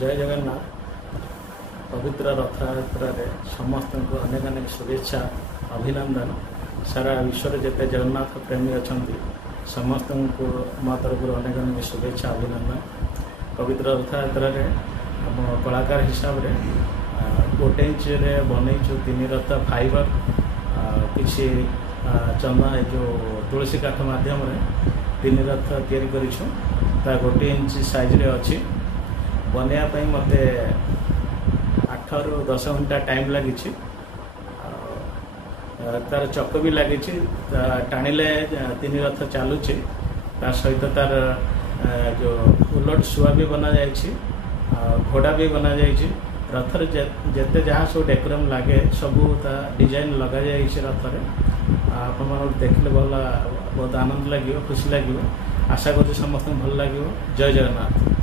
जय जगन्नाथ। पवित्र रथयात्रा समस्त को अनेक अनेक शुभेच्छा अभिनंदन। सारा विश्व में जिते जगन्नाथ प्रेमी अच्छा समस्त को मो तरफ अनेक अनेक शुभेच्छा अभिनंदन। पवित्र रथयात्रा आम कलाकार हिसाब से गोटे इंच बनईचु 3 रथ फाइबर किसी चंदा जो तुलसी काठ मध्यम 3 रथ या गोटे इंच साइज अच्छी बनवाई मत 8 ରୁ 10 घंटा टाइम लगी। तार चक भी लगी टाणिले 3 रथ चलुची सहित तार जो उलट शुआ भी बना जाइए, घोड़ा भी बना जाइए। रथर जिते जहाँ सब डेकोरम लगे सबू डिजाइन लगा जाइए रथरे। आप देखले भल बहुत आनंद लगे, खुशी लगे। आशा करूँ समस्त भल लगे। जय जगन्नाथ।